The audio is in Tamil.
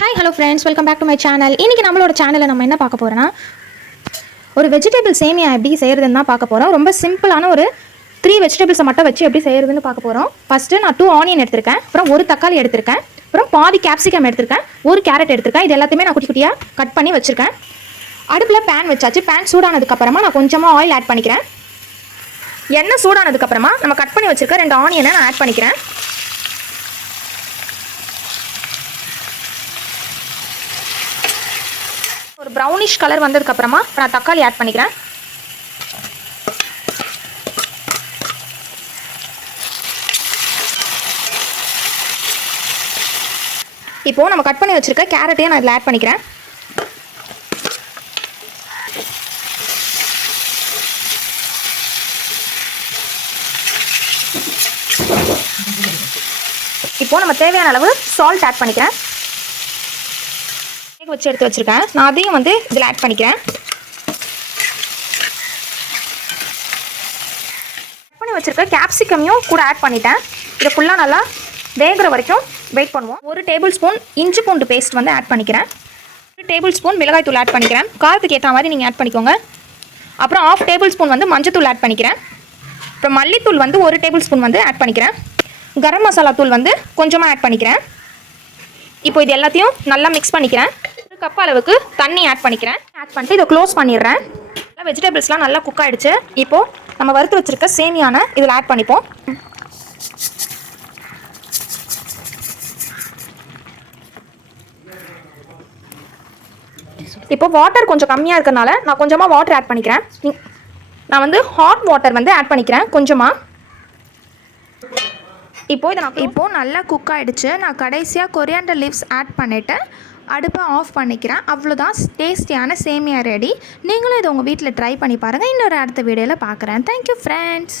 Hi hello friends, welcome back to my channel. இன்றைக்கி நம்மளோட சேனலில் நம்ம என்ன பார்க்க போகிறோன்னா, ஒரு வெஜிடபிள் சேமியா எப்படி செய்கிறதுன்னு தான் பார்க்க போகிறோம். ரொம்ப சிம்பிளான ஒரு 3 வெஜிடபிள்ஸை மட்டும் வச்சு எப்படி செய்கிறதுன்னு பார்க்க போகிறோம். ஃபஸ்ட்டு நான் 2 ஆனியன் எடுத்திருக்கேன், அப்புறம் ஒரு தக்காளி எடுத்திருக்கேன், அப்புறம் பாதி கேப்சிகம் எடுத்திருக்கேன், ஒரு கேரட் எடுத்திருக்கேன். இது எல்லாத்தையுமே நான் குட்டி குட்டியாக கட் பண்ணி வச்சுருக்கேன். அடுப்பில் பேன் வச்சாச்சு. பேன் சூடானதுக்கப்புறமா நான் கொஞ்சமாக ஆயில் ஆட் பண்ணிக்கிறேன். எண்ணெய் சூடானதுக்கப்புறமா நம்ம கட் பண்ணி வச்சுருக்க 2 ஆனியனை நான் ஆட் பண்ணிக்கிறேன். ஒரு ப்ரௌனிஷ் கலர் வந்ததுக்கப்புறமா நான் தக்காளி ஆட் பண்ணிக்கிறேன். இப்போது நம்ம கட் பண்ணி வச்சுருக்க கேரட்டையும் நான் இதில் ஆட் பண்ணிக்கிறேன். இப்போது நம்ம தேவையான அளவு சால்ட் ஆட் பண்ணிக்கிறேன். வச்சு எடுத்து வச்சுருக்கேன், நான் அதையும் இதில் ஆட் பண்ணிக்கிறேன். கட் பண்ணி வச்சுருக்க கேப்சிகமையும் கூட ஆட் பண்ணிட்டேன். இதை ஃபுல்லாக நல்லா வேகிற வரைக்கும் வெயிட் பண்ணுவோம். 1 டேபிள் ஸ்பூன் இஞ்சி பூண்டு பேஸ்ட் ஆட் பண்ணிக்கிறேன். 1 டேபிள் ஸ்பூன் மிளகாய் தூள் ஆட் பண்ணிக்கிறேன். காரத்துக்கு ஏற்ற மாதிரி நீங்கள் ஆட் பண்ணிக்கோங்க. அப்புறம் 1/2 டேபிள் ஸ்பூன் மஞ்சத்தூள் ஆட் பண்ணிக்கிறேன். அப்புறம் மல்லித்தூள் 1 டேபிள் ஸ்பூன் ஆட் பண்ணிக்கிறேன். கரம் மசாலா தூள் கொஞ்சமாக ஆட் பண்ணிக்கிறேன். இப்போ இது எல்லாத்தையும் நல்லா மிக்ஸ் பண்ணிக்கிறேன். 1 கப் அளவுக்கு தண்ணி ஆட் பண்ணிக்கிறேன். ஆட் பண்ணிட்டு இதை க்ளோஸ் பண்ணிடுறேன். வெஜிடபிள்ஸ்லாம் நல்லா குக் ஆகிடுச்சு. இப்போது நம்ம வறுத்து வச்சுருக்க சேமியான இதில் ஆட் பண்ணிப்போம். இப்போது வாட்டர் கொஞ்சம் கம்மியாக இருக்கிறனால நான் கொஞ்சமாக வாட்டர் ஆட் பண்ணிக்கிறேன். நான் ஹாட் வாட்டர் ஆட் பண்ணிக்கிறேன் கொஞ்சமாக. இப்போது நல்லா குக் ஆகிடுச்சு. நான் கடைசியாக கொரியாண்டர் லீவ்ஸ் ஆட் பண்ணிவிட்டு அடுப்பை ஆஃப் பண்ணிக்கிறேன். அவ்வளோதான், டேஸ்டியான சேமியா ரெடி. நீங்களும் இதை உங்கள் வீட்டில் ட்ரை பண்ணி பாருங்கள். இன்னொரு அடுத்த வீடியோவில் பார்க்குறேன். Thank you friends.